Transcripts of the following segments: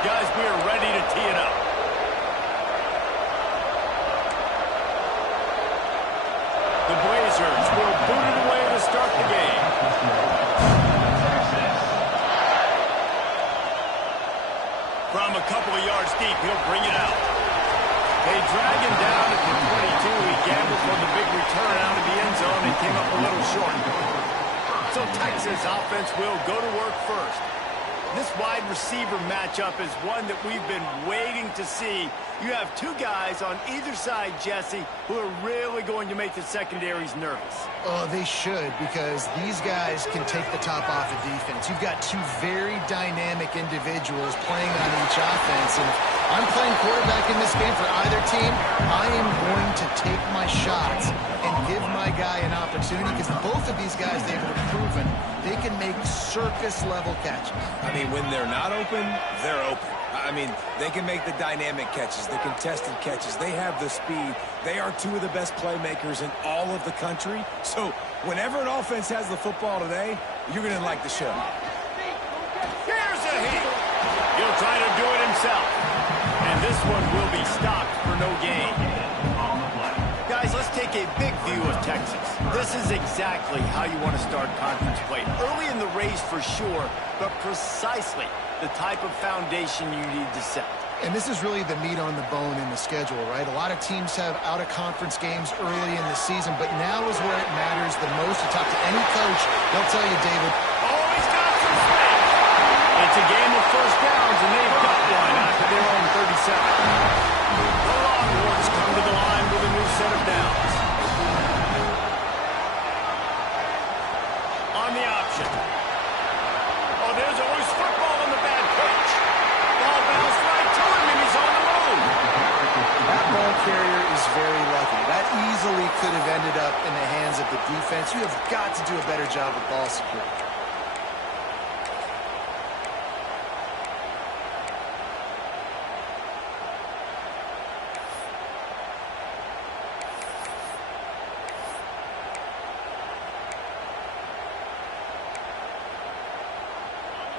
Guys, we are ready to tee it up. The Blazers will boot it away to start the game. From a couple of yards deep, he'll bring it out. They drag him down at the 22. He gambled for the big return out of the end zone and came up a little short. So Texas offense will go to work first. This wide receiver matchup is one that we've been waiting to see. You have two guys on either side, Jesse, who are really going to make the secondaries nervous. Oh, they should, because these guys can take the top off the defense. You've got two very dynamic individuals playing on each offense, and if I'm playing quarterback in this game for either team, I am going to take my shots and give my guy an opportunity, because both of these guys, they've proven they can make circus-level catches. I mean, when they're not open, they're open. I mean, they can make the dynamic catches, the contested catches. They have the speed. They are two of the best playmakers in all of the country. So whenever an offense has the football today, you're going to like the show. Here's a hit. He'll try to do it himself. And this one will be stopped for no gain. Guys, let's take a big view of Texas. This is exactly how you want to start conference play. Early in the race for sure, but precisely the type of foundation you need to set. And this is really the meat on the bone in the schedule, right? A lot of teams have out-of-conference games early in the season, but now is where it matters the most. You talk to any coach, they'll tell you, David. Oh, he's got some space. It's a game of first downs, and they've got one after their own 37. The Longhorns come to the line with a new set of downs. On the option. Oh, there's a loose football on the bad pitch. Ball bounced right to him, and he's on the move. That ball carrier is very lucky. That easily could have ended up in the hands of the defense. You have got to do a better job with ball security.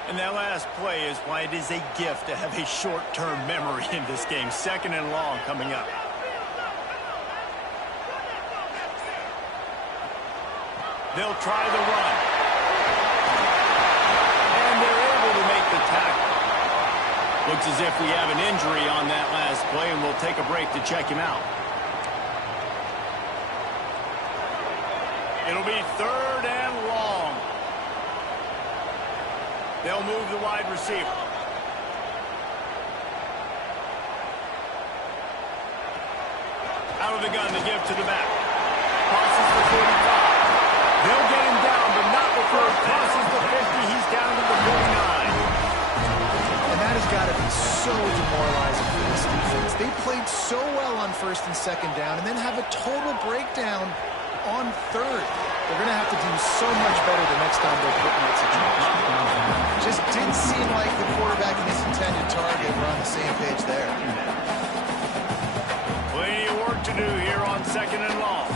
And that last play is why it is a gift to have a short-term memory in this game. Second and long coming up. They'll try the run. And they're able to make the tackle. Looks as if we have an injury on that last play, and we'll take a break to check him out. It'll be third and long. They'll move the wide receiver. Out of the gun to give to the back. Crosses the 45. They'll get him down, but not before he crosses the 50. He's down to the 49. And that has got to be so demoralizing for this defense. They played so well on first and second down and then have a total breakdown on third. They're going to have to do so much better the next time they're put in that situation. Just didn't seem like the quarterback and his intended target were on the same page there. Plenty of work to do here on second and long.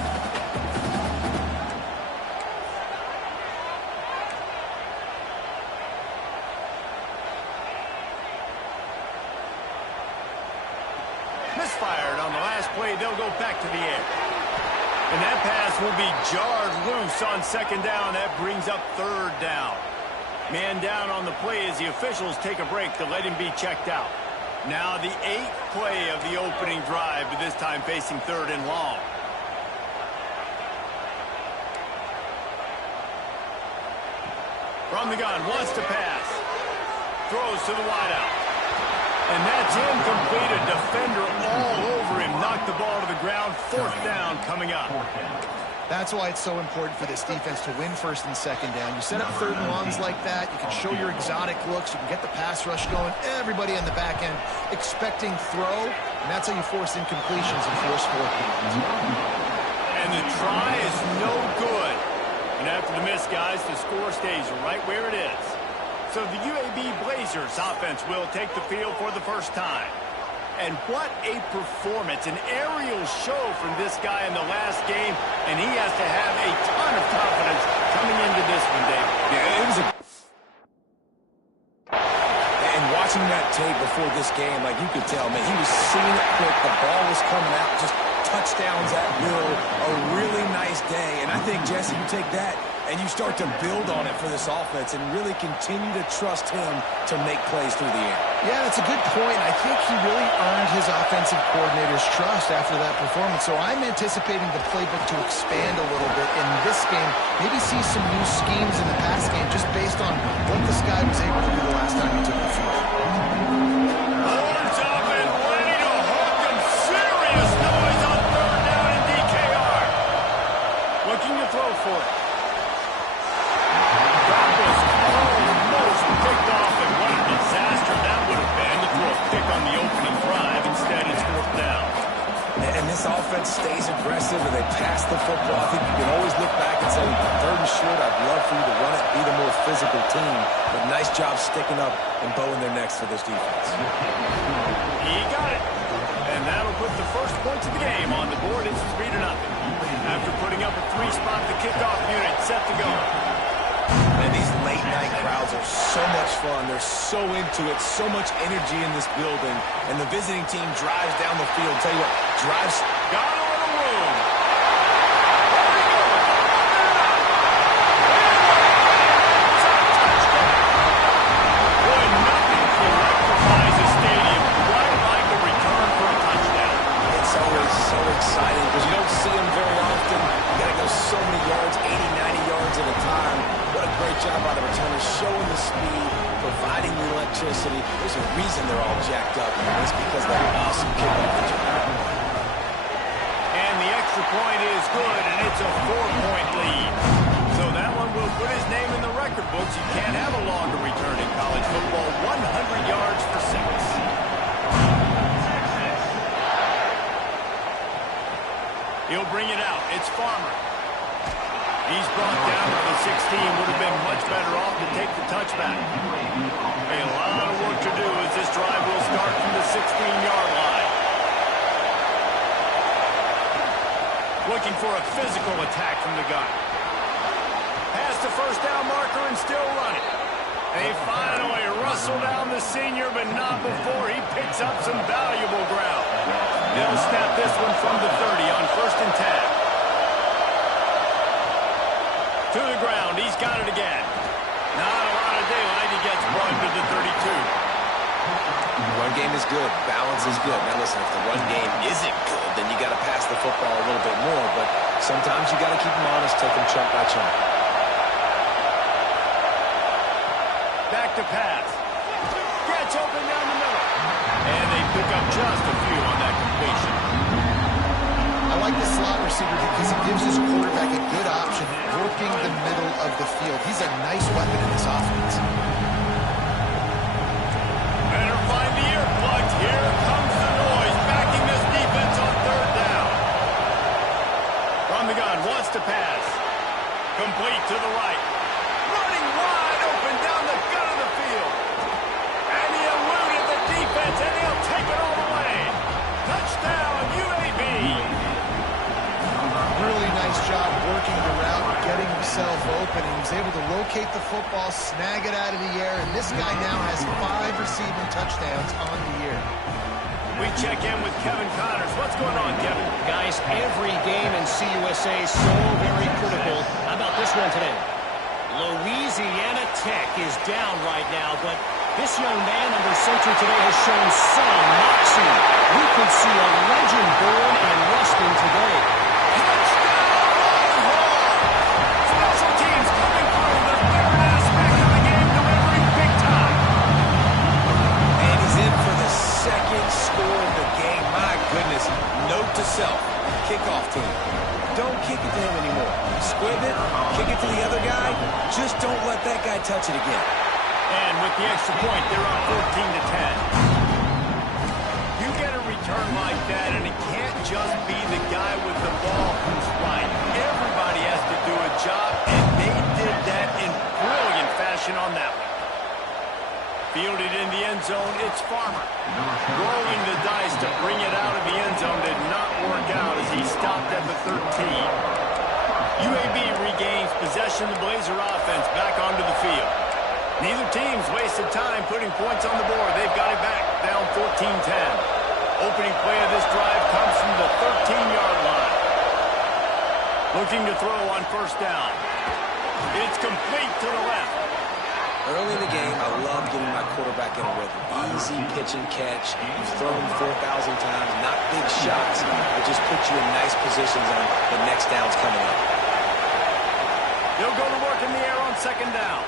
Misfired on the last play. They'll go back to the air. And that pass will be jarred loose on second down. That brings up third down. Man down on the play as the officials take a break to let him be checked out. Now the 8th play of the opening drive, but this time facing third and long. From the gun, wants to pass. Throws to the wideout. And that's incomplete. A defender all over him. Knocked the ball to the ground. Fourth down coming up. That's why it's so important for this defense to win first and second down. You set up third and longs like that. You can show your exotic looks. You can get the pass rush going. Everybody on the back end expecting throw. And that's how you force incompletions and force fourth downs. And the try is no good. And after the miss, guys, the score stays right where it is. So the UAB Blazers offense will take the field for the first time. And what a performance, an aerial show from this guy in the last game, and he has to have a ton of confidence coming into this one, Dave. Yeah, it was a... And Watching that tape before this game, like you could tell, man, he was seeing it quick. The ball was coming out, just touchdowns at will. A really nice day. And I think, Jesse, you take that and you start to build on it for this offense and really continue to trust him to make plays through the air. Yeah, that's a good point. I think he really earned his offensive coordinator's trust after that performance. So I'm anticipating the playbook to expand a little bit in this game. Maybe see some new schemes in the pass game just based on what this guy was able to do the last time he took the field. Horns up and ready to hook him. Serious noise on third down in DKR. Looking to throw for it. That was almost picked off, and what a disaster that would have been to throw a pick on the opening drive. Instead, it's fourth down. And this offense stays aggressive and they pass the football. I think you can always look back and say, third and short, I'd love for you to run it, be the more physical team. But nice job sticking up and bowing their necks for this defense. He got it. And that'll put the first points of the game on the board. It's 3-0. After putting up a three-spot, the kickoff unit set to go. And these late-night crowds are so much fun. They're so into it, so much energy in this building. And the visiting team drives down the field. Tell you what, drives. Got a little room. Boy, nothing electrifies a stadium quite like the return for a touchdown. It's always so exciting because you don't see them very often. You got to go so many yards, 80, 90 yards at a time. What a great job by the returners, showing the speed, providing the electricity. There's a reason they're all jacked up, and it's because of that awesome kickoff return. And the extra point is good, and it's a 4-point lead. So that one will put his name in the record books. You can't have a longer return in college football. 100 yards for 6. He'll bring it out. It's Farmer. He's brought down to the 16. Would have been much better off to take the touchback. A lot of work to do as this drive will start from the 16-yard line. Looking for a physical attack from the gun. Past the first down marker and still running. They finally rustle down the senior, but not before he picks up some valuable ground. They'll snap this one from the 30 on 1st and 10. To the ground, he's got it again. Not a lot of daylight, he gets brought to the 32. The run game is good, balance is good. Now listen, if the run game isn't good, then you got to pass the football a little bit more, but sometimes you got to keep them honest, take them chunk by chunk. Back to pass. Gets open down the middle. And they pick up just a few on that completion. I like the slot receiver because he gives his quarterback a good option working the middle of the field. He's a nice weapon in this offense. Better find the earplugs. Here comes the noise, backing this defense on third down. From the gun, wants to pass. Complete to the right. Running wide open down the gut of the field. And he eluded the defense, and he'll take it all the way. Touchdown, UAB. Really nice job working the route, getting himself open. He was able to locate the football, snag it out of the air, and this guy now has 5 receiving touchdowns on the year. We check in with Kevin Connors. What's going on, Kevin? Guys, every game in CUSA is so very critical. How about this one today? Louisiana Tech is down right now, but this young man under center today has shown some moxie. We could see a legend born in Ruston today. Special teams coming through the third aspect of the game, delivering big time. And he's in for the second score of the game. My goodness. Note to self, kickoff team. Don't kick it to him anymore. Squib it, kick it to the other guy. Just don't let that guy touch it again. And with the extra point, they're up 14-10. You get a return like that, and it can't just be the guy with the ball who's right. Everybody has to do a job, and they did that in brilliant fashion on that one. Fielded in the end zone, it's Farmer. Rolling the dice to bring it out of the end zone did not work out as he stopped at the 13. UAB regains possession. The Blazer offense back onto the field. Neither team's wasted time putting points on the board. They've got it back, down 14-10. Opening play of this drive comes from the 13-yard line. Looking to throw on first down. It's complete to the left. Early in the game, I love getting my quarterback in a rhythm. Easy pitch and catch. You've thrown 4,000 times, not big shots, but just put you in nice positions on the next downs coming up. They'll go to work in the air on second down.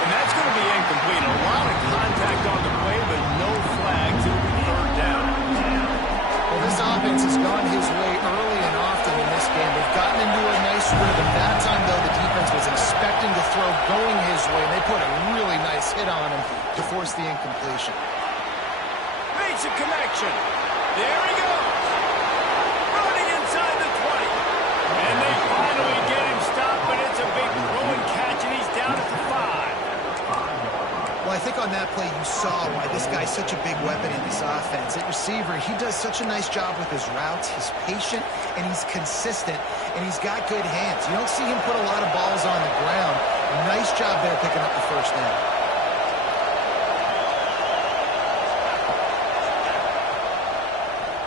And that's going to be incomplete. A lot of contact on the play, but no flags. It'll be third down. Well, this offense has gone his way early and often in this game. They've gotten into a nice rhythm. That time, though, the defense was expecting to throw going his way, and they put a really nice hit on him to force the incompletion. Makes a connection. There he goes. Running inside the 20. And they finally get him stopped, but it's a big throwing catch, and he's down at the 5. Well, I think on that play you saw why this guy's such a big weapon in this offense. At receiver, he does such a nice job with his routes. He's patient, and he's consistent, and he's got good hands. You don't see him put a lot of balls on the ground. Nice job there picking up the first down.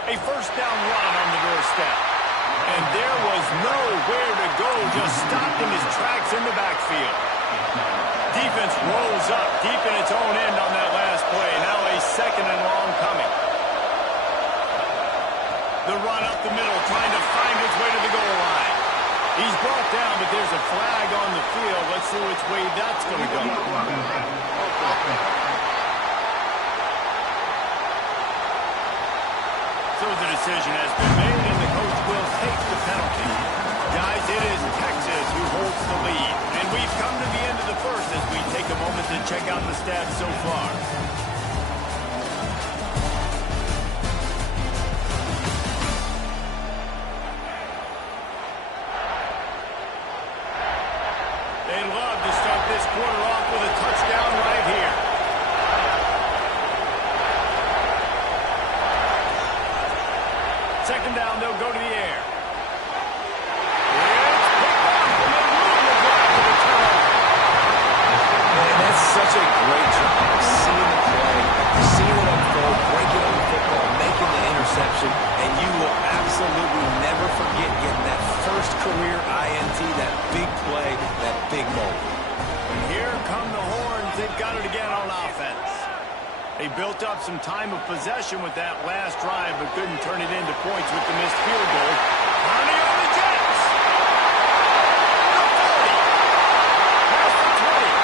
A first down run on the doorstep. And there was nowhere to go, just stopped in his tracks in the backfield. Defense rolls up deep in its own end on that last play. Now a second and long coming. The run up the middle, trying to find his way to the goal line. He's brought down, but there's a flag on the field. Let's see which way that's going to go. So the decision has been made, and the coach will take the penalty. Guys, it is Texas who holds the lead. And we've come to the end of the first as we take a moment to check out the stats so far. They love to start this quarter off with a touchdown right here. Second down, they'll go to the air. Such a great job of seeing the play, seeing it unfold, breaking on the football, making the interception, and you will absolutely never forget getting that first career INT, that big play, that big moment. And here come the horns. They've got it again on offense. They built up some time of possession with that last drive, but couldn't turn it into points with the missed field goal. Honey on the Jets. The 40. Past the 20.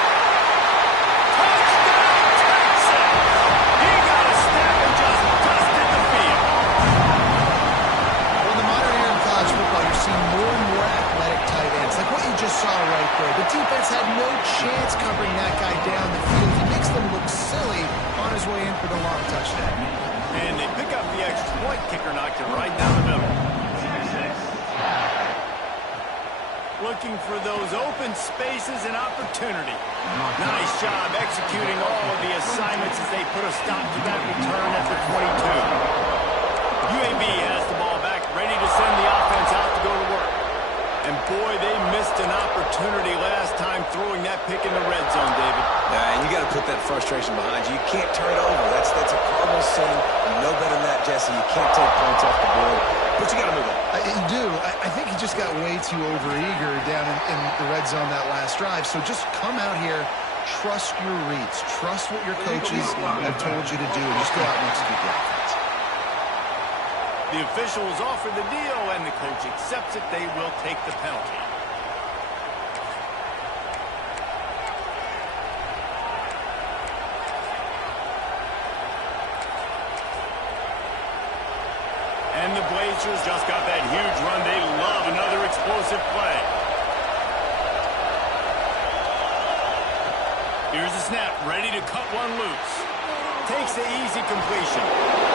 Saw right there. The defense had no chance covering that guy down the field. He makes them look silly on his way in for the long touchdown. And they pick up the extra point. Kicker knocked it right down the middle. Looking for those open spaces and opportunity. Nice job executing all of the assignments as they put a stop to that return at the 22. UAB has the ball back, ready to send the offense out to go to work. And boy, they missed an opportunity last time throwing that pick in the red zone, David. And you got to put that frustration behind you. You can't turn it over. That's a Cardinals sin. You know better than that, Jesse. You can't take points off the board. But you got to move on. You do. I think he just got way too overeager down in the red zone that last drive. So just come out here, trust your reads. Trust what your coaches have told you to do, and just go out and execute the offense. The officials offer the deal, and the coach accepts it. They will take the penalty. And the Blazers just got that huge run. They love another explosive play. Here's the snap, ready to cut one loose. takes the easy completion.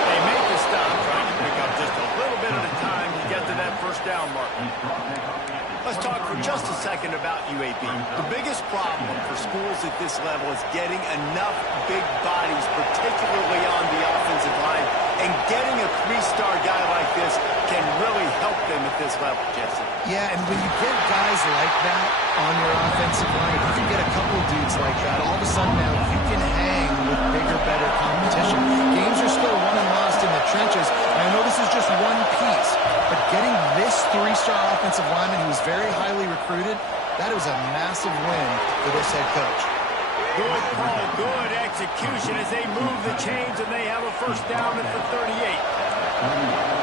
They make the stop, trying to pick up just a little bit at a time to get to that first down mark. Let's talk for just a second about UAB. The biggest problem for schools at this level is getting enough big bodies, particularly on the offensive line, and getting a three-star guy like this can really help them at this level, Jesse. Yeah, and when you get guys like that on your offensive line, if you can get a couple dudes like that, all of a sudden now you can hang with bigger, better competition. Games are still won and lost in the trenches, and I know this is just one piece, but getting this three-star offensive lineman who is very highly recruited, that was a massive win for this head coach. Good call, good execution as they move the chains and they have a first down at the 38.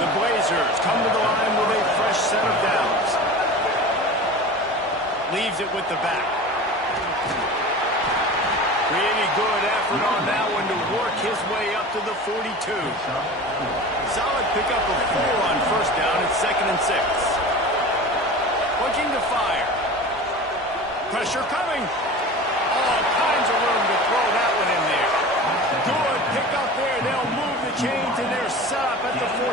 The Blazers come to the line with a fresh set of downs. Leaves it with the back. Really good effort on that one to work his way up to the 42. Solid pickup of 4 on first down at 2nd and 6. Looking to fire. Pressure coming. All kinds of room to throw that one in there. Good pick up there. They'll move the chains and they're set up at the 41.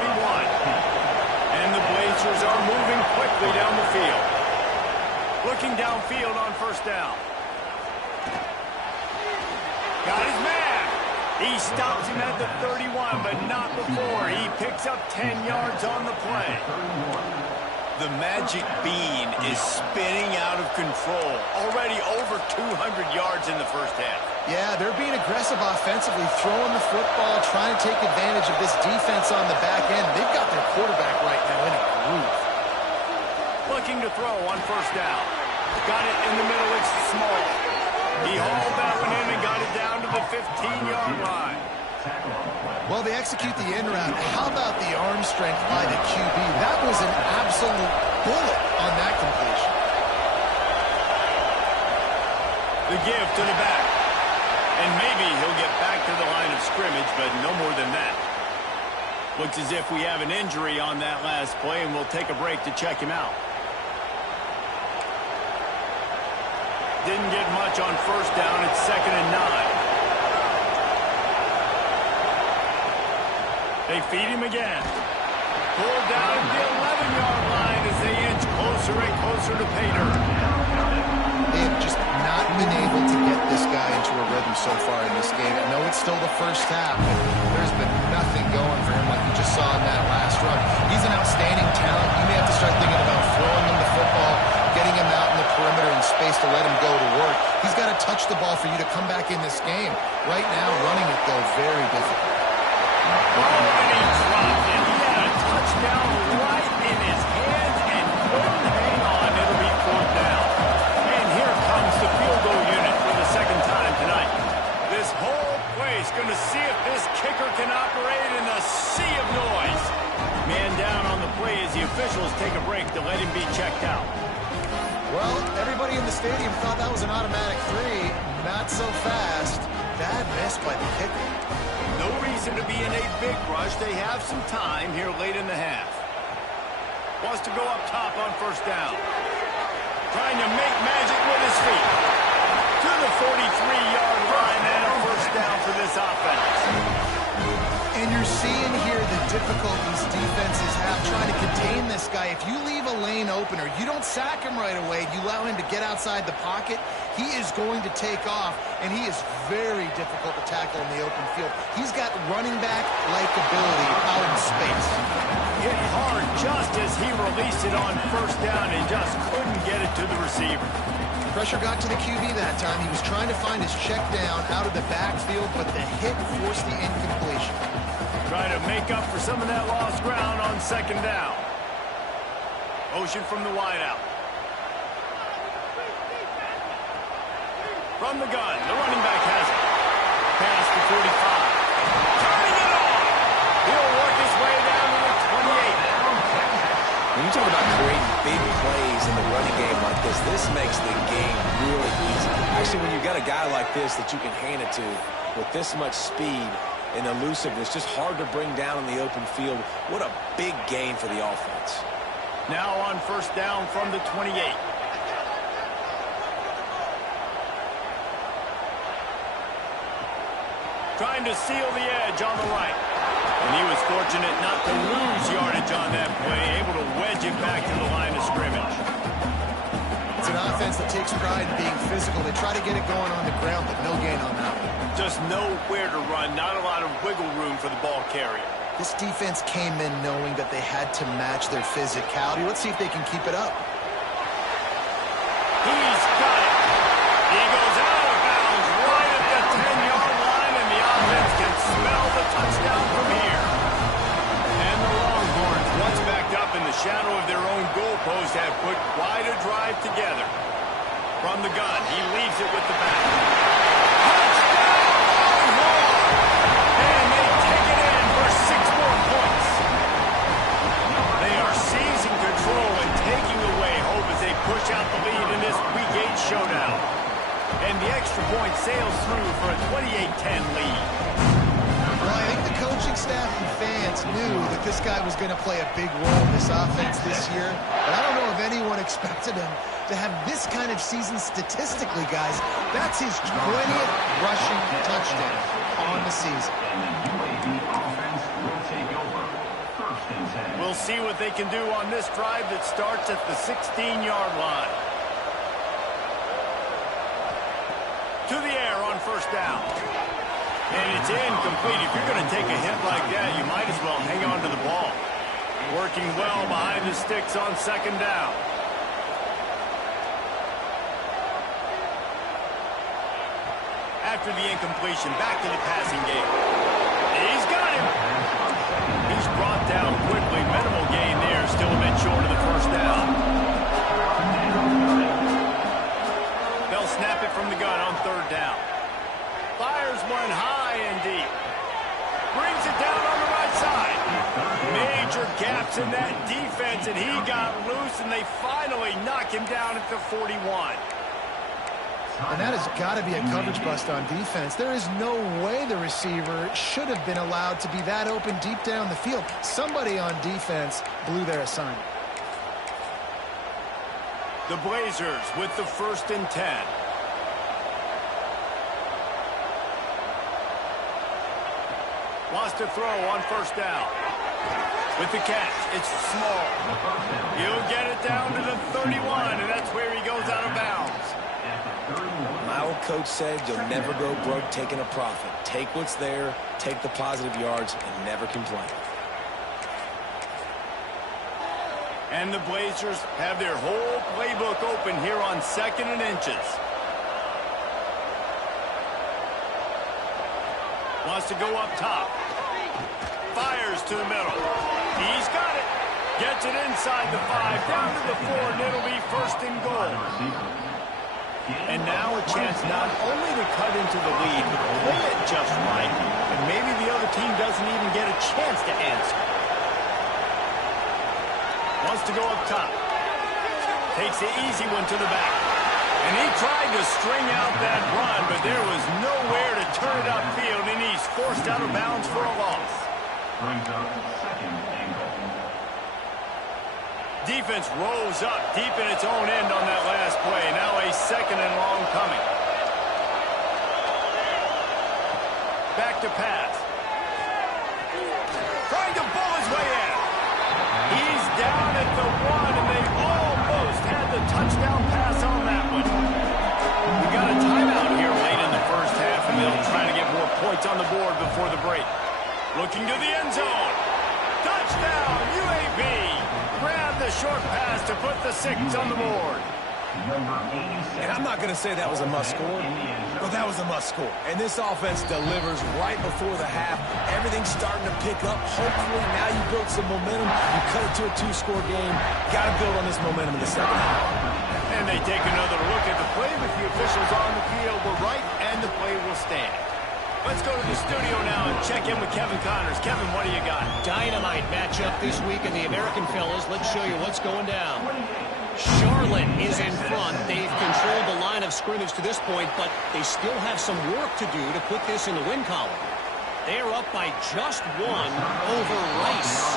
And the Blazers are moving quickly down the field. Looking downfield on first down. Got his man. He stops him at the 31, but not before. He picks up 10 yards on the play. The magic bean is spinning out of control. Already over 200 yards in the first half. Yeah, they're being aggressive offensively, throwing the football, trying to take advantage of this defense on the back end. They've got their quarterback right now in a groove. Looking to throw on first down. Got it in the middle. It's small. He hauled that one in and got it down to the 15-yard line. Well, they execute the in route. How about the arm strength by the QB? That was an absolute bullet on that completion. The give to the back. And maybe he'll get back to the line of scrimmage, but no more than that. Looks as if we have an injury on that last play, and we'll take a break to check him out. Didn't get much on first down. It's 2nd and 9. They feed him again. Pulled down at the 11-yard line as they inch closer and closer to pay dirt. They have just not been able to get this guy into a rhythm so far in this game. I know it's still the first half, but there's been nothing going for him like you just saw in that last run. He's an outstanding talent. You may have to start thinking about throwing him the football, getting him out in the perimeter in space to let him go to work. He's got to touch the ball for you to come back in this game. Right now, running it, though, very difficult. Oh, and he dropped it. He had a touchdown right in his hands and couldn't hang on. It'll be 4th down. And here comes the field goal unit for the second time tonight. This whole place going to see if this kicker can operate in a sea of noise. Man down on the play as the officials take a break to let him be checked out. Well, everybody in the stadium thought that was an automatic 3. Not so fast. Bad miss by the kicker. No reason to be in a big rush. They have some time here late in the half. Wants to go up top on first down. Trying to make magic with his feet. To the 43-yard line and a first down for this offense. And you're seeing here the difficulties defenses have trying to contain this guy. If you leave a lane open or you don't sack him right away, you allow him to get outside the pocket, he is going to take off, and he is very difficult to tackle in the open field. He's got running back-like ability out in space. Hit hard just as he released it on first down and just couldn't get it to the receiver. Pressure got to the QB that time. He was trying to find his check down out of the backfield, but the hit forced the incompletion. Trying to make up for some of that lost ground on second down. Motion from the wideout. From the gun, the running back has it. Pass to 45. Turning it on. He'll work his way down to the 28. When you talk about creating big plays in the running game like this makes the game really easy. Actually, when you've got a guy like this that you can hand it to with this much speed and elusiveness, just hard to bring down in the open field. What a big gain for the offense. Now on first down from the 28. trying to seal the edge on the right. And he was fortunate not to lose yardage on that play, able to wedge it back to the line of scrimmage. It's an offense that takes pride in being physical. They try to get it going on the ground, but no gain on that one. Just nowhere to run, not a lot of wiggle room for the ball carrier. This defense came in knowing that they had to match their physicality. Let's see if they can keep it up. He's got it. He goes out of bounds right at the 10-yard line, and the offense can smell the touchdown from here. And the Longhorns, once backed up in the shadow of their own goalpost, have put quite a drive together. From the gun, he leaves it with the back. Touchdown, Longhorns! And they take it in for 6 more points. They are seizing control and taking away hope as they push out the lead in this Week 8 showdown. And the extra point sails through for a 28-10 lead. Well, I think the coaching staff and fans knew that this guy was going to play a big role in this offense this year. But I don't know if anyone expected him to have this kind of season statistically, guys. That's his 20th rushing touchdown on the season. We'll see what they can do on this drive that starts at the 16-yard line. To the air on first down. And it's incomplete. If you're going to take a hit like that, you might as well hang on to the ball. Working well behind the sticks on second down. After the incompletion, back to the passing game. He's got him. He's brought down quickly. Minimal gain there. Still a bit short of the first down. They'll snap it from the gun on third down. Fires one high and deep. Brings it down on the right side. Major gaps in that defense, and he got loose, and they finally knock him down at the 41. And that has got to be a coverage bust on defense. There is no way the receiver should have been allowed to be that open deep down the field. Somebody on defense blew their assignment. The Blazers with the 1st and 10. Wants to throw on first down. With the catch, it's small. He'll get it down to the 31, and that's where he goes out of bounds. My old coach said you'll never go broke taking a profit. Take what's there, take the positive yards, and never complain. And the Blazers have their whole playbook open here on 2nd and inches. Wants to go up top. Fires to the middle. He's got it. Gets it inside the 5, down to the 4, and it'll be 1st and goal. And now a chance not only to cut into the lead, but play it just right, and maybe the other team doesn't even get a chance to answer. Wants to go up top. Takes the easy one to the back. And he tried to string out that run, but there was nowhere to turn it upfield, and he's forced out of bounds for a loss. Defense rolls up deep in its own end on that last play. Now a 2nd and long coming. Back to pass. Trying to bull his way in. He's down at the 1, and they almost had the touchdown pass on that one. We got a timeout here late in the first half, and they'll try to get more points on the board before the break. Looking to the end zone. Touchdown, UAB. Grab the short pass to put the 6 on the board. And I'm not going to say that was a must-score, but that was a must-score. And this offense delivers right before the half. Everything's starting to pick up. Hopefully now you build some momentum. You cut it to a 2-score game. Got to build on this momentum in the second half. And they take another look at the play, but the officials on the field were right, and the play will stand. Let's go to the studio now and check in with Kevin Connors. Kevin, what do you got? Dynamite matchup this week in the American fellas. Let's show you what's going down. Charlotte is in front. They've controlled the line of scrimmage to this point, but they still have some work to do to put this in the win column. They're up by just 1 over Rice.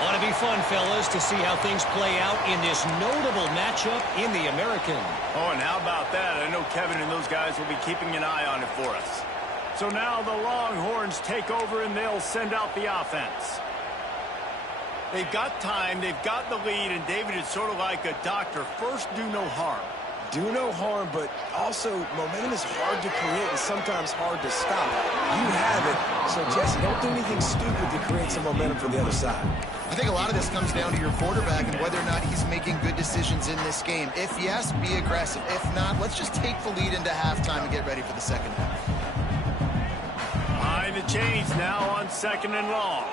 Ought to be fun, fellas, to see how things play out in this notable matchup in the American. Oh, and how about that? I know Kevin and those guys will be keeping an eye on it for us. So now the Longhorns take over, and they'll send out the offense. They've got time, they've got the lead, and David, it's sort of like a doctor. First, do no harm. Do no harm, but also momentum is hard to create and sometimes hard to stop. You have it, so Jesse, don't do anything stupid to create some momentum for the other side. I think a lot of this comes down to your quarterback and whether or not he's making good decisions in this game. If yes, be aggressive. If not, let's just take the lead into halftime and get ready for the second half. Behind the chains now on 2nd and long.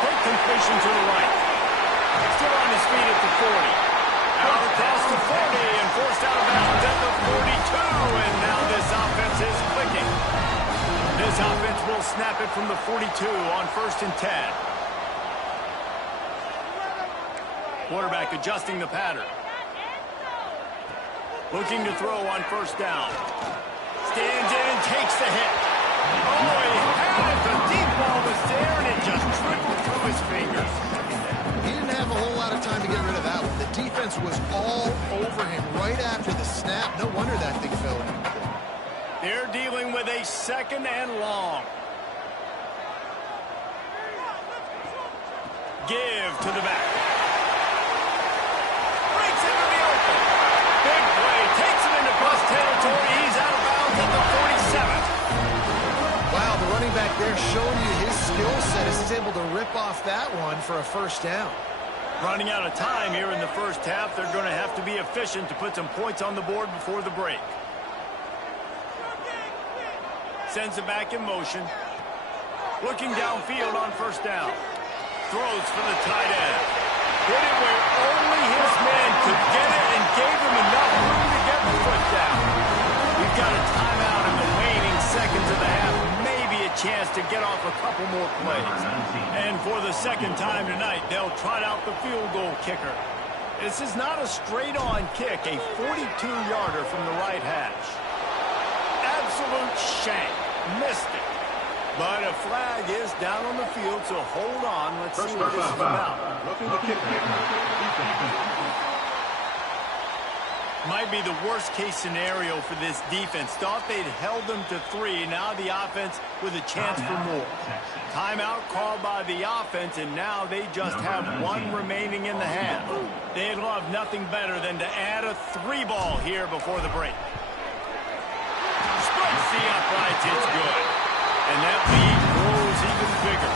Quick completion to the right. Still on his feet at the 40. Out across the 40 and forced out of bounds at the 42. And now this offense is clicking. This offense will snap it from the 42 on 1st and 10. Quarterback adjusting the pattern. Looking to throw on 1st down. Stands in and takes the hit. Oh, he had it. The deep ball was there, and it just trickled through his fingers. He didn't have a whole lot of time to get rid of that one. The defense was all over him right after the snap. No wonder that thing fell in. They're dealing with a 2nd and long. Give to the back. Breaks into the open. Big play. Takes it into bust territory. He's out of bounds at the 47. Wow, the running back there showing you his skill set as he's able to rip off that one for a 1st down. Running out of time here in the 1st half. They're going to have to be efficient to put some points on the board before the break. Sends it back in motion. Looking downfield on 1st down. Throws for the tight end. Hit it where only his man could get it and gave him enough room to get the foot down. We've got a timeout in the waning seconds of the half. Maybe a chance to get off a couple more plays. And for the 2nd time tonight, they'll trot out the field goal kicker. This is not a straight-on kick, a 42-yarder from the right hash. Absolute shank. Missed it. But a flag is down on the field, so hold on. Let's see what this is about. Might be the worst-case scenario for this defense. Thought they'd held them to 3. Now the offense with a chance for more. Timeout called by the offense, and now they just have 1 remaining in the half. They'd love nothing better than to add a 3-ball here before the break. Splits the uprights. It's good. And that lead grows even bigger.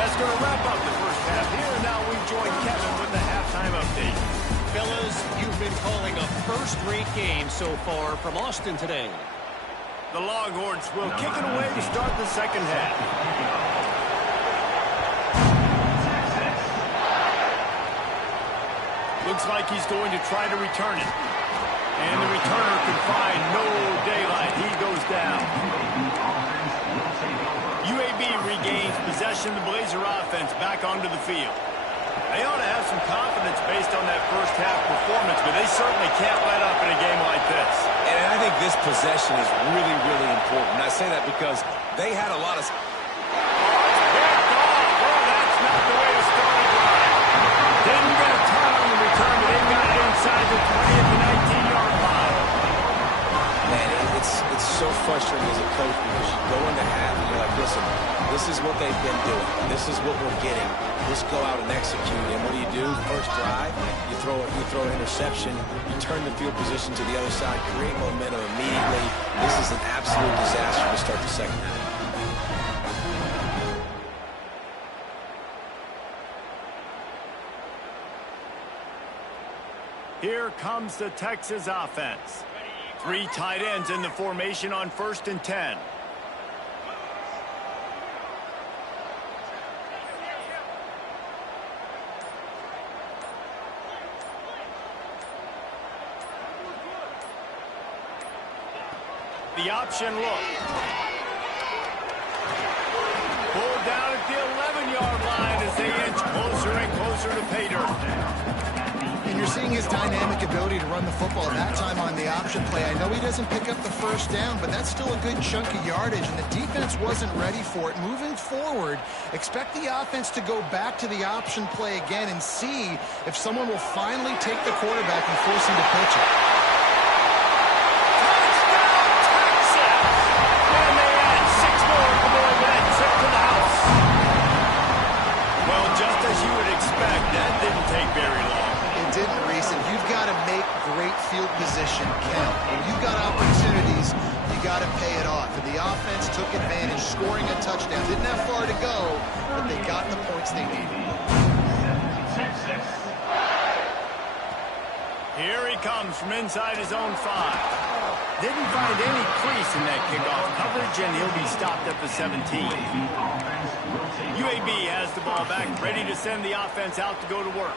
That's going to wrap up the 1st half here. And now we join Kevin with the halftime update. Fellas, you've been calling a first-rate game so far from Austin today. The Longhorns will kick it away to start the 2nd half. Looks like he's going to try to return it. And the returner can find no daylight. He goes down. UAB regains possession of the Blazer offense back onto the field. They ought to have some confidence based on that 1st half performance, but they certainly can't let up in a game like this. And I think this possession is really, really important. And I say that because they had a lot of... Oh, it's picked off. Well, that's not the way to start a drive. Didn't get a ton on the return, but they got it inside the 20 at the 19-yard line. Man, it's so frustrating as a coach because you go into half and you're like, listen, this is what they've been doing. This is what we're getting. Let's go out and execute. And what do? 1st drive, you throw an interception, you turn the field position to the other side, create momentum immediately. This is an absolute disaster to start the 2nd half. Here comes the Texas offense. 3 tight ends in the formation on 1st and 10. The option look. Pulled down at the 11-yard line as they inch closer and closer to pay dirt. And you're seeing his dynamic ability to run the football that time on the option play. I know he doesn't pick up the first down, but that's still a good chunk of yardage, and the defense wasn't ready for it. Moving forward, expect the offense to go back to the option play again and see if someone will finally take the quarterback and force him to pitch it. Touchdown, Texas! And they add 6 more on board with that trip to the house. Well, just as you would expect, that didn't take very long. It didn't, Reese, and you've got to make great field position count. When you've got opportunities, you got to pay it off. And the offense took advantage, scoring a touchdown. Didn't have far to go, but they got the points they needed. Here he comes from inside his own 5. Didn't find any crease in that kickoff coverage, and he'll be stopped at the 17. UAB has the ball back, ready to send the offense out to go to work.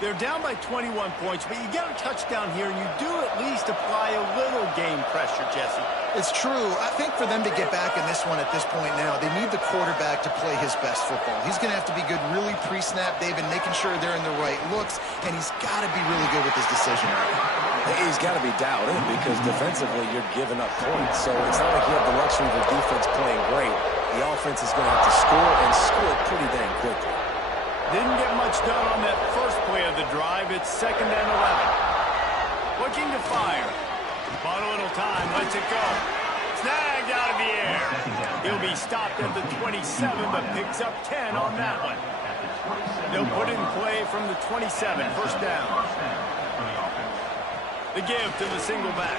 They're down by 21 points, but you get a touchdown here, and you do at least apply a little game pressure, Jesse. It's true. I think for them to get back in this one at this point now, they need the quarterback to play his best football. He's going to have to be good really pre-snap, David, making sure they're in the right looks, and he's got to be really good with his decision making. He's got to be dialed in because defensively you're giving up points. So it's not like you have the luxury of the defense playing great. The offense is going to have to score and score pretty dang quickly. Didn't get much done on that first play of the drive. It's 2nd and 11. Looking to fire. Bought a little time. Lets it go. Snagged out of the air. He'll be stopped at the 27, but picks up 10 on that one. They'll put it in play from the 27. First down. The give to the single back.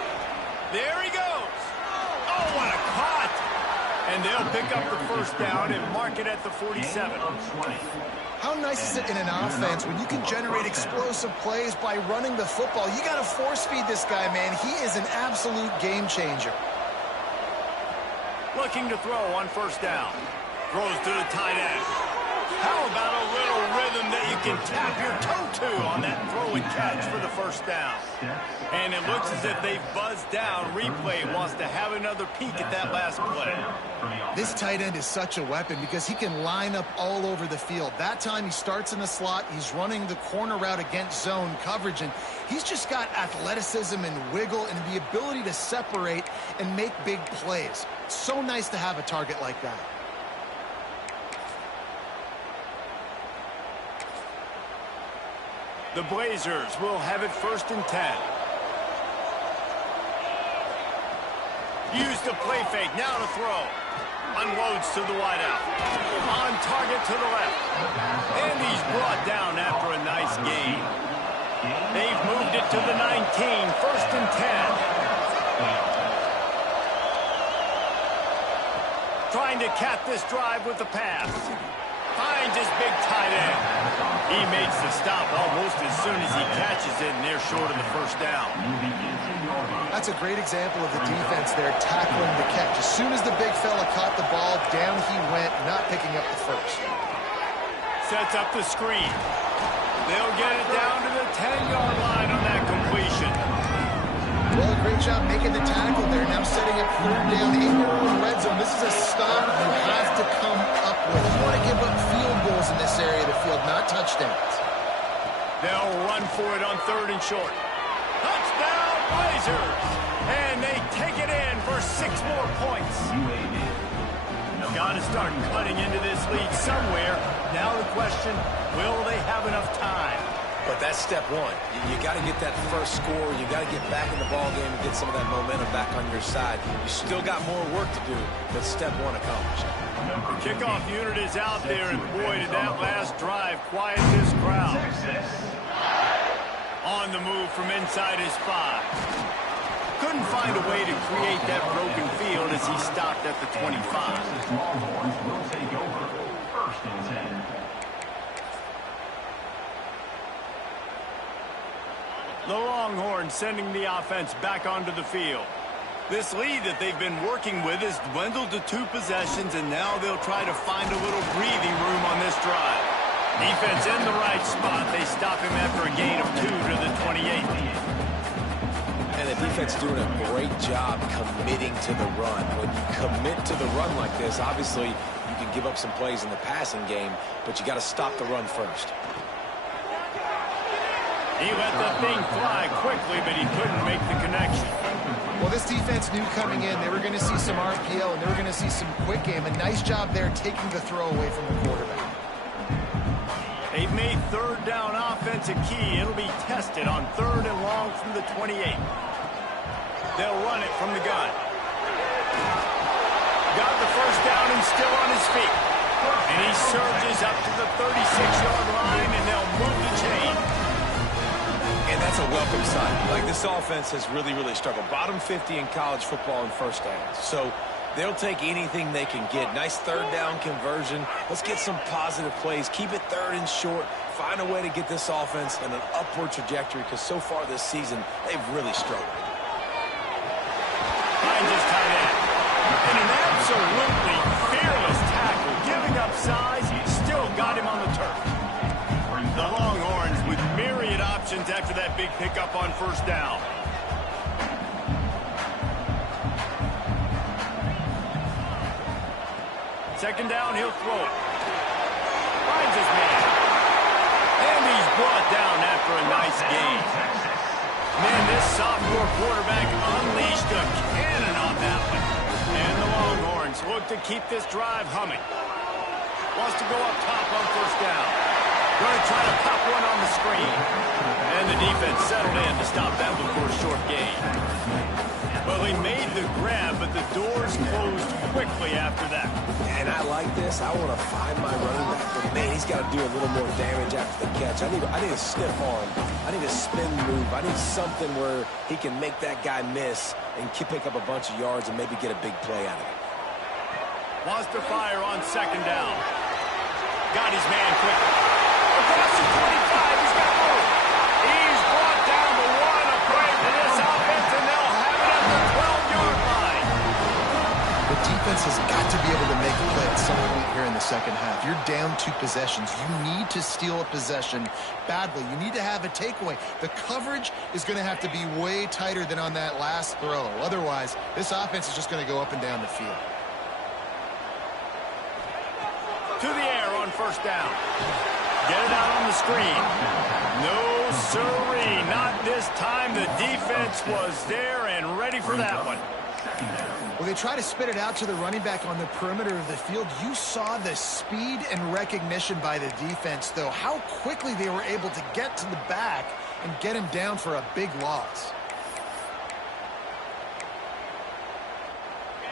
There he goes. Oh, what a caught. And they'll pick up the first down and mark it at the 47. How nice is it in an offense when you can generate explosive plays by running the football? You got to force feed this guy, man. He is an absolute game changer. Looking to throw on first down. Throws to the tight end. How about a little rhythm that you can tap your toe to on that throw and catch for the first down? And it looks as if they've buzzed down. Replay wants to have another peek at that last play. This tight end is such a weapon because he can line up all over the field. That time he starts in the slot. He's running the corner route against zone coverage, and he's just got athleticism and wiggle and the ability to separate and make big plays. It's so nice to have a target like that. The Blazers will have it 1st and 10. Used the play fake, now to throw. Unloads to the wideout. On target to the left. And he's brought down after a nice gain. They've moved it to the 19, 1st and 10. Trying to cap this drive with the pass. Finds his big tight end. He makes the stop almost as soon as he catches it, and they're short of the first down. That's a great example of the defense there tackling the catch. As soon as the big fella caught the ball, down he went, not picking up the first. Sets up the screen. They'll get it down to the 10-yard line on that completion. Well, great job making the tackle there. Now setting up 3rd down in your own red zone. This is a stop you have to come up with. You want to give up field goals in this area of the field, not touchdowns. They'll run for it on 3rd and short. Touchdown, Blazers! And they take it in for 6 more points. Got to start cutting into this lead somewhere. Now the question, will they have enough time? But that's step one. You got to get that first score. You got to get back in the ball game and get some of that momentum back on your side. You still got more work to do, but step one accomplished. The kickoff unit is out there, and boy, did that last drive quiet this crowd. On the move from inside his 5. Couldn't find a way to create that broken field as he stopped at the 25. Will take over 1st and 10. The Longhorns sending the offense back onto the field. This lead that they've been working with has dwindled to 2 possessions, and now they'll try to find a little breathing room on this drive. Defense in the right spot. They stop him after a gain of 2 to the 28. And the defense doing a great job committing to the run. When you commit to the run like this, obviously you can give up some plays in the passing game, but you got to stop the run first. He let the thing fly quickly, but he couldn't make the connection. Well, this defense knew coming in they were going to see some RPO and they were going to see some quick game. A nice job there taking the throw away from the quarterback. They've made third down offense a key. It'll be tested on 3rd and long from the 28. They'll run it from the gun. Got the first down and still on his feet. And he surges up to the 36-yard line, and they'll move the chain. And that's a welcome sign. Like, this offense has really, really struggled. Bottom 50 in college football in first downs. So they'll take anything they can get. Nice third down conversion. Let's get some positive plays. Keep it 3rd and short. Find a way to get this offense in an upward trajectory, because so far this season, they've really struggled. Finds his tight end. And an absolutely fearless tackle. Giving up size, he still got him on the turf. The Longhorns with myriad options after that big pickup on first down. Second down, he'll throw it. Finds his man. And he's brought down after a nice gain. Man, this sophomore quarterback unleashed a cannon on that one. And the Longhorns look to keep this drive humming. Wants to go up top on first down. Going to try to pop one on the screen. And the defense settled in to stop that one for a short gain. Well, he made the grab, but the doors closed quickly after that. And I like this. I want to find my running back, but man, he's got to do a little more damage after the catch. I need a stiff arm. I need a spin move. I need something where he can make that guy miss and pick up a bunch of yards and maybe get a big play out of it. Wants to fire on second down. Got his man quickly. Across the 25, he's got room. He's brought down the one a break to this offense, and they'll have it at the 12-yard line. The defense has got to be able to make a play at some point here in the second half. You're down 2 possessions. You need to steal a possession badly. You need to have a takeaway. The coverage is going to have to be way tighter than on that last throw. Otherwise, this offense is just going to go up and down the field. To the air on first down. Get it out on the screen. No, sirree, not this time. The defense was there and ready for that one. Well, they try to spit it out to the running back on the perimeter of the field. You saw the speed and recognition by the defense, though. How quickly they were able to get to the back and get him down for a big loss.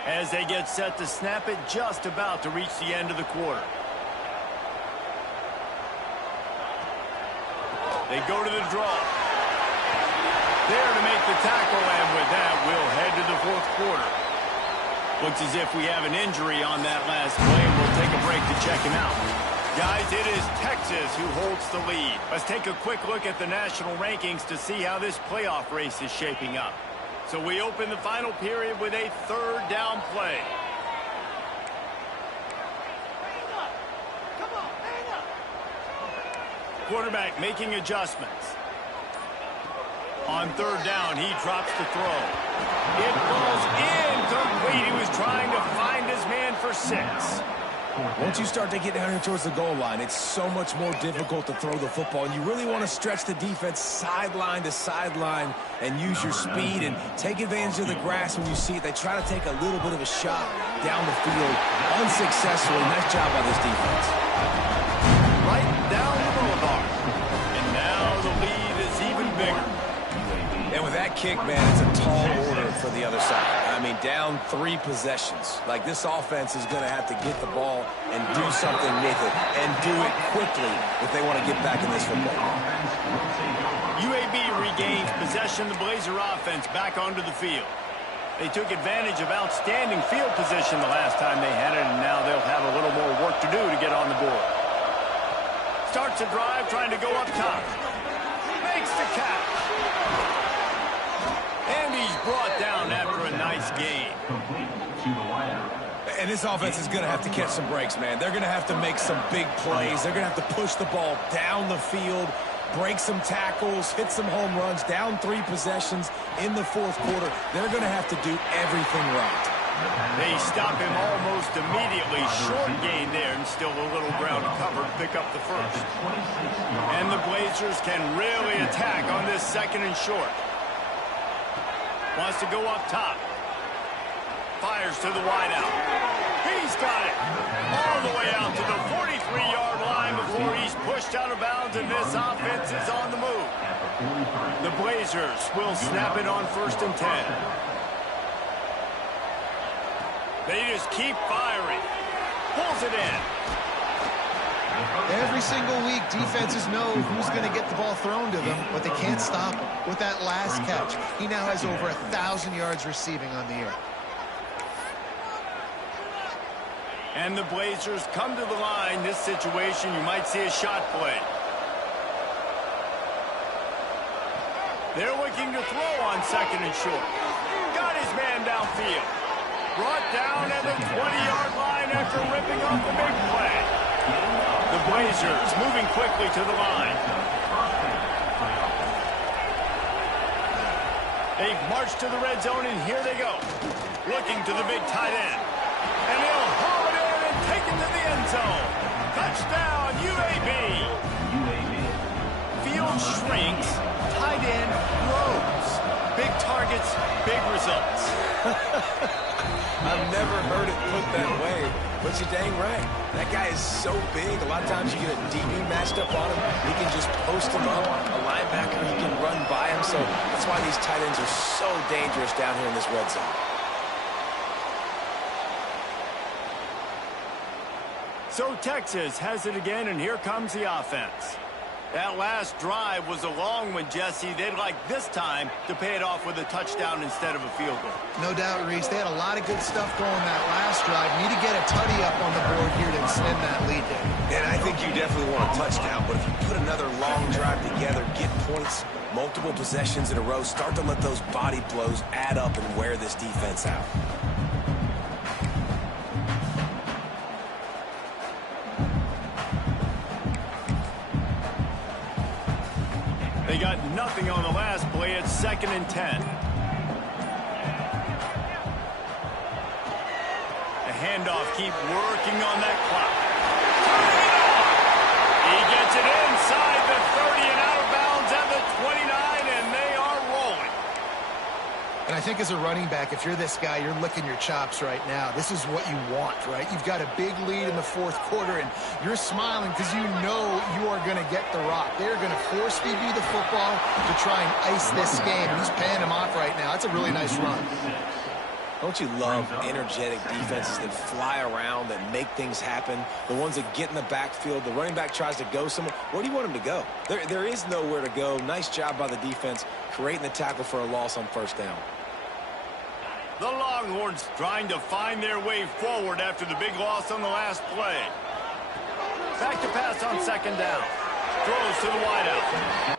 As they get set to snap it, just about to reach the end of the quarter. They go to the draw. There to make the tackle, and with that, we'll head to the 4th quarter. Looks as if we have an injury on that last play, and we'll take a break to check him out. Guys, it is Texas who holds the lead. Let's take a quick look at the national rankings to see how this playoff race is shaping up. So we open the final period with a 3rd down play. Quarterback making adjustments. On 3rd down, he drops the throw. It falls incomplete. He was trying to find his man for 6. Once you start to get down here towards the goal line, it's so much more difficult to throw the football. And you really want to stretch the defense sideline to sideline and use your speed and take advantage of the grass when you see it. They try to take a little bit of a shot down the field unsuccessfully. Nice job by this defense. Right down the boulevard. And now the lead is even bigger. And with that kick, man, it's a tall order for the other side. I mean, down 3 possessions. Like, this offense is going to have to get the ball and do something with it, and do it quickly if they want to get back in this football. UAB regains possession of the Blazer offense back onto the field. They took advantage of outstanding field position the last time they had it, and now they'll have a little more work to do to get on the board. Starts a drive trying to go up top. Makes the catch. And he's brought down after a nice gain. And this offense is going to have to catch some breaks, man. They're going to have to make some big plays. They're going to have to push the ball down the field, break some tackles, hit some home runs, down 3 possessions in the 4th quarter. They're going to have to do everything right. They stop him almost immediately. Short gain there, and still a little ground to cover to pick up the first. And the Blazers can really attack on this second and short. Wants to go up top. Fires to the wideout. He's got it. All the way out to the 43-yard line before he's pushed out of bounds, and this offense is on the move. The Blazers will snap it on 1st and 10. They just keep firing. Pulls it in. Every single week, defenses know who's going to get the ball thrown to them, but they can't stop him. With that last catch, he now has over 1,000 yards receiving on the year. And the Blazers come to the line. This situation, you might see a shot play. They're looking to throw on 2nd and short. Got his man downfield. Brought down at the 20-yard line after ripping off the big play. The Blazers moving quickly to the line. They've marched to the red zone, and here they go. Looking to the big tight end. And he'll haul it in and take it to the end zone. Touchdown, UAB. Field shrinks, tight end grows. Big targets, big results. I've never heard it put that way, but you're dang right. That guy is so big, a lot of times you get a DB matched up on him. He can just post him up. A linebacker, he can run by him. So that's why these tight ends are so dangerous down here in this red zone. So Texas has it again, and here comes the offense. That last drive was a long one, Jesse. They'd like this time to pay it off with a touchdown instead of a field goal. No doubt, Reese. They had a lot of good stuff going that last drive. Need to get a tutty up on the board here to extend that lead there. And I think you definitely want a touchdown, but if you put another long drive together, get points, multiple possessions in a row, start to let those body blows add up and wear this defense out. They got nothing on the last play. It's 2nd and 10. The handoff, keep working on that clock. He gets it inside the 30 and out of bounds at the 29, and they are rolling. And I think as a running back, if you're this guy, you're licking your chops right now. This is what you want, right? You've got a big lead in the 4th quarter, and you're smiling because you know you are going to get the rock. They're going to force feed you the football to try and ice this game. He's paying him off right now. That's a really nice run. Don't you love energetic defenses that fly around, that make things happen? The ones that get in the backfield, the running back tries to go somewhere. Where do you want him to go? There is nowhere to go. Nice job by the defense, creating the tackle for a loss on 1st down. The Longhorns trying to find their way forward after the big loss on the last play. Back to pass on 2nd down. Throws to the wideout.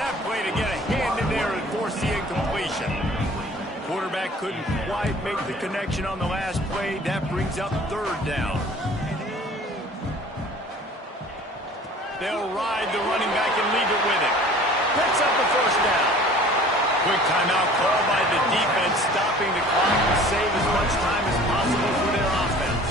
that play to get a hand in there and force the incompletion. Quarterback couldn't quite make the connection on the last play. That brings up third down. They'll ride the running back and leave it with him. Picks up the first down. Quick timeout call by the defense, stopping the clock to save as much time as possible for their offense.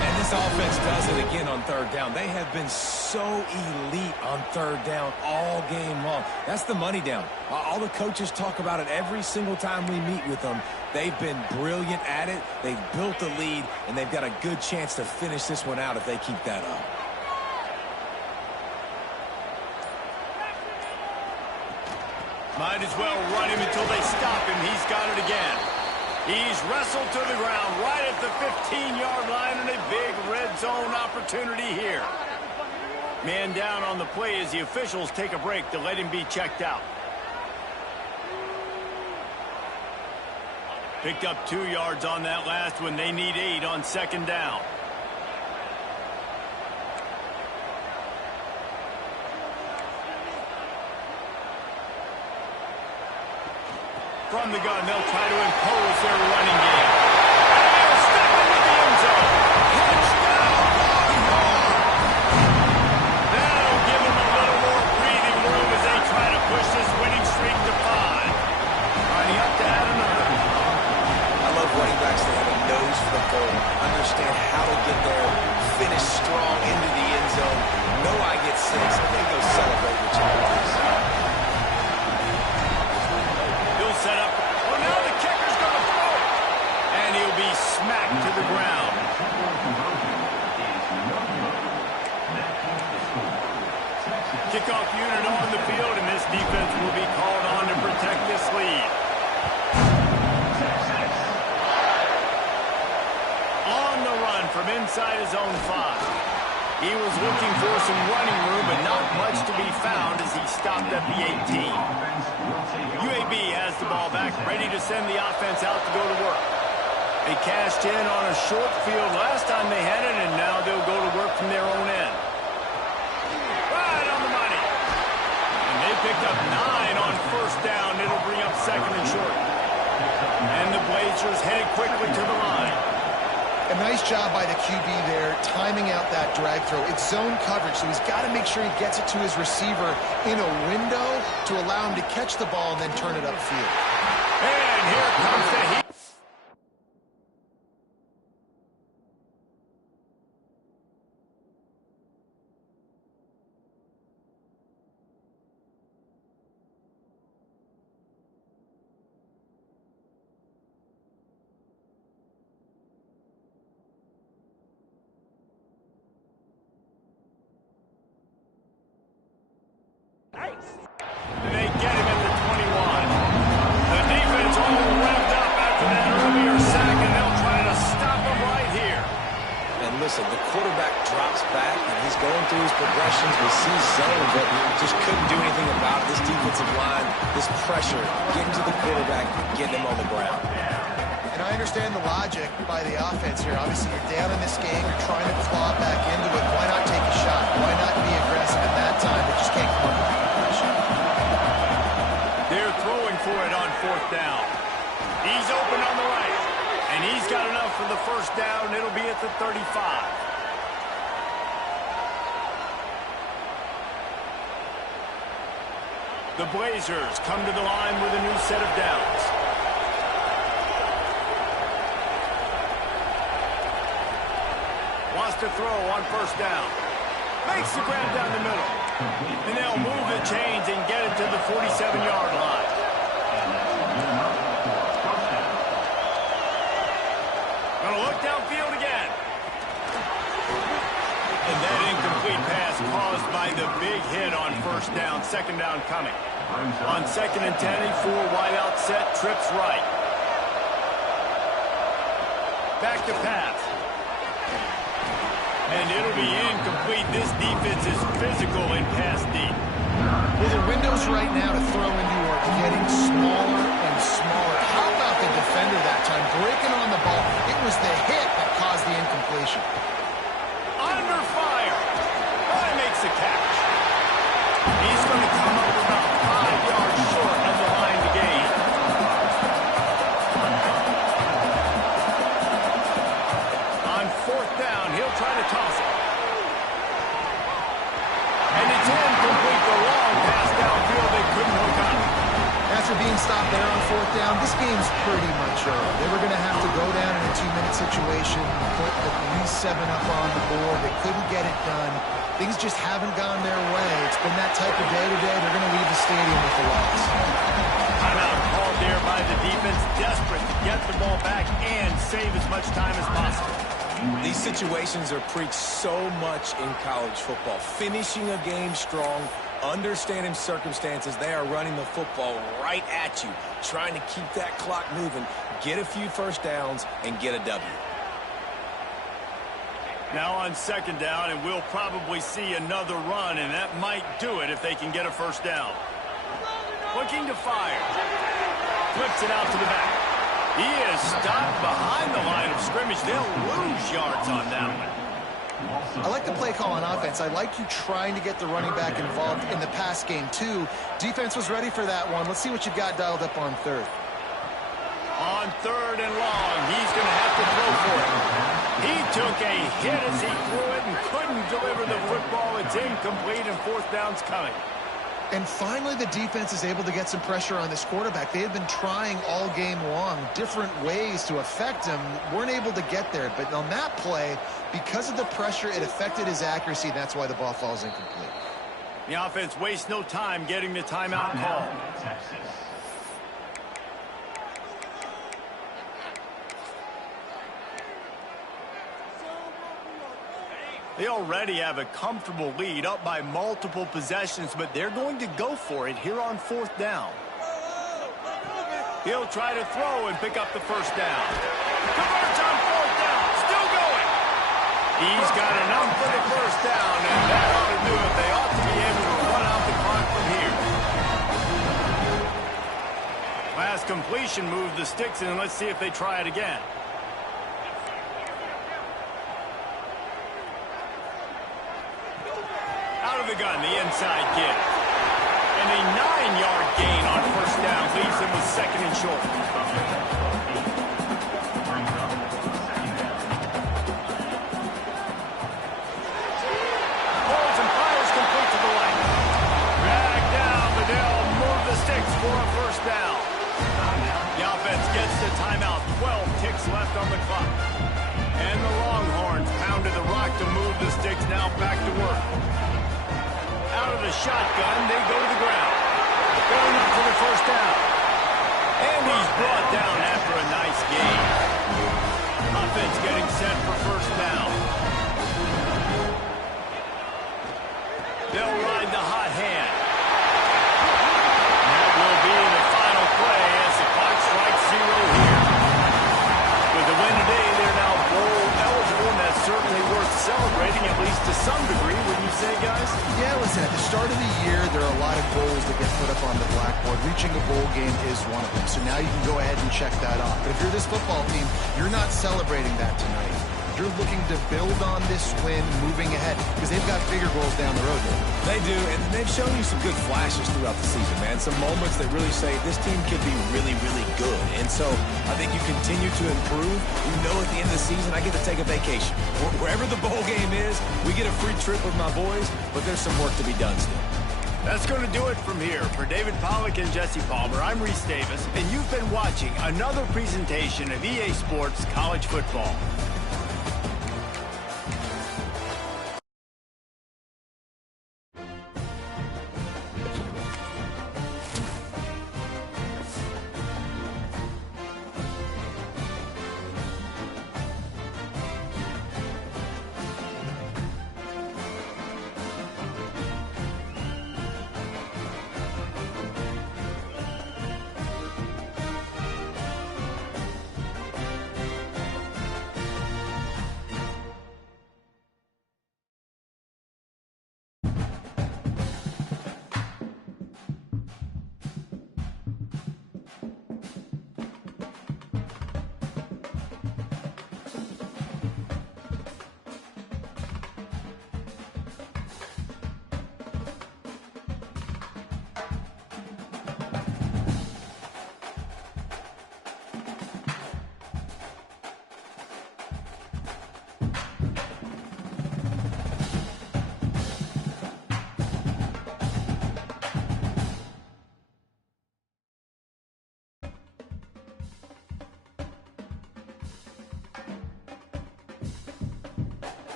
And this offense does it again on third down. They have been so elite on third down all game long. That's the money down. All the coaches talk about it every single time we meet with them. They've been brilliant at it. They've built the lead, and they've got a good chance to finish this one out if they keep that up. Might as well run him until they stop him. He's got it again. He's wrestled to the ground right at the 15-yard line, and a big red zone opportunity here. Man down on the play as the officials take a break to let him be checked out. Picked up 2 yards on that last one. They need 8 on second down. From the gun, they'll try to impose their running game. And they'll step into the end zone. Touchdown, Longhorn! That'll give them a little more breathing room as they try to push this winning streak to 5. Lining up to add another. I love running backs that have a nose for the goal, understand how to get there, finish strong into the end zone, know I get 6, and then go celebrate with champions. Set up. Well, now the kicker's going to throw it. And he'll be smacked to the ground. Kickoff unit on the field, and this defense will be called on to protect this lead. On the run from inside his own 5. He was looking for some running room, but not much to be found as he stopped at the 18. UAB has the ball back, ready to send the offense out to go to work. They cashed in on a short field last time they had it, and now they'll go to work from their own end. Right on the money. And they picked up 9 on first down. It'll bring up second and short. And the Blazers headed quickly to the line. A nice job by the QB there, timing out that drag throw. It's zone coverage, so he's got to make sure he gets it to his receiver in a window to allow him to catch the ball and then turn it upfield. And here comes the heat. They get him at the 21. The defense all revved up after that earlier sack, and they'll try to stop him right here. And listen, the quarterback drops back, and he's going through his progressions. We see zone, but just couldn't do anything about it. This defensive line, this pressure, getting to the quarterback, getting him on the ground. And I understand the logic by the offense here. Obviously, you're down in this game. You're trying to claw back into it. Why not take a shot? Why not be aggressive at that time, but just can't come up with the pressure? They're throwing for it on fourth down. He's open on the right, and he's got enough for the first down. It'll be at the 35. The Blazers come to the line with a new set of downs. Wants to throw on first down. Makes the grab down the middle. And they'll move the chains and get it to the 47-yard line. Gonna look downfield again. And that incomplete pass caused by the big hit on first down. Second down coming. On second and 10, a 4 wide out set, trips right. Back to pass. And it'll be incomplete. This defense is physical and pass deep. Well, the windows right now to throw into are getting smaller and smaller. How about the defender that time? Breaking on the ball. It was the hit that caused the incompletion. Under fire. Oh, he makes the catch. He's going to come up about down. He'll try to toss it. And it's incomplete. The long pass downfield. They couldn't hook up. After being stopped there on fourth down, this game's pretty much over. They were going to have to go down in a 2-minute situation, put at least 7 up on the board. They couldn't get it done. Things just haven't gone their way. It's been that type of day today. They're going to leave the stadium with the loss. Timeout called there by the defense, desperate to get the ball back and save as much time as possible. These situations are preached so much in college football. Finishing a game strong, understanding circumstances. They are running the football right at you, trying to keep that clock moving, get a few first downs, and get a W. Now on second down, and we'll probably see another run, and that might do it if they can get a first down. Looking to fire. Flips it out to the back. He is stopped behind the line of scrimmage. They'll lose yards on that one. I like the play call on offense. I like you trying to get the running back involved in the pass game, too. Defense was ready for that one. Let's see what you've got dialed up on third. On third and long, he's going to have to throw for it. He took a hit as he threw it and couldn't deliver the football. It's incomplete, and fourth down's coming. And finally, the defense is able to get some pressure on this quarterback. They had been trying all game long, different ways to affect him. Weren't able to get there. But on that play, because of the pressure, it affected his accuracy, and that's why the ball falls incomplete. The offense wastes no time getting the timeout call. They already have a comfortable lead, up by multiple possessions, but they're going to go for it here on fourth down. He'll try to throw and pick up the first down. Converts on fourth down, still going. He's got enough for the first down, and that ought to do it. They ought to be able to run out the clock from here. Last completion moved the sticks, and let's see if they try it again. Out of the gun, the inside kid. And a 9-yard gain on first down leaves him with second and short. Holds and fires complete to the right. Dragged down, but they'll move the sticks for a first down. The offense gets the timeout. 12 ticks left on the clock. And the Longhorns pounded the rock to move the sticks, now back to work. Out of the shotgun, they go to the ground. Going up for the first down. And he's brought down after a nice gain. Offense getting set for first down. They'll ride the hot hand. That will be the final play as the clock strikes 0 here. With the win today, they're now bowl eligible, and that's certainly worth celebrating, at least to some degree, wouldn't you say, guys? Yeah, listen, at the start of the year, there are a lot of goals that get put up on the blackboard. Reaching a bowl game is one of them. So now you can go ahead and check that off. But if you're this football team, you're not celebrating that tonight. You're looking to build on this win moving ahead because they've got bigger goals down the road there. They do, and they've shown you some good flashes throughout the season, man. Some moments that really say this team could be really, really good. And so I think you continue to improve. You know at the end of the season, I get to take a vacation. Wherever the bowl game is, we get a free trip with my boys, but there's some work to be done still. That's going to do it from here. For David Pollack and Jesse Palmer, I'm Reese Davis, and you've been watching another presentation of EA Sports College Football.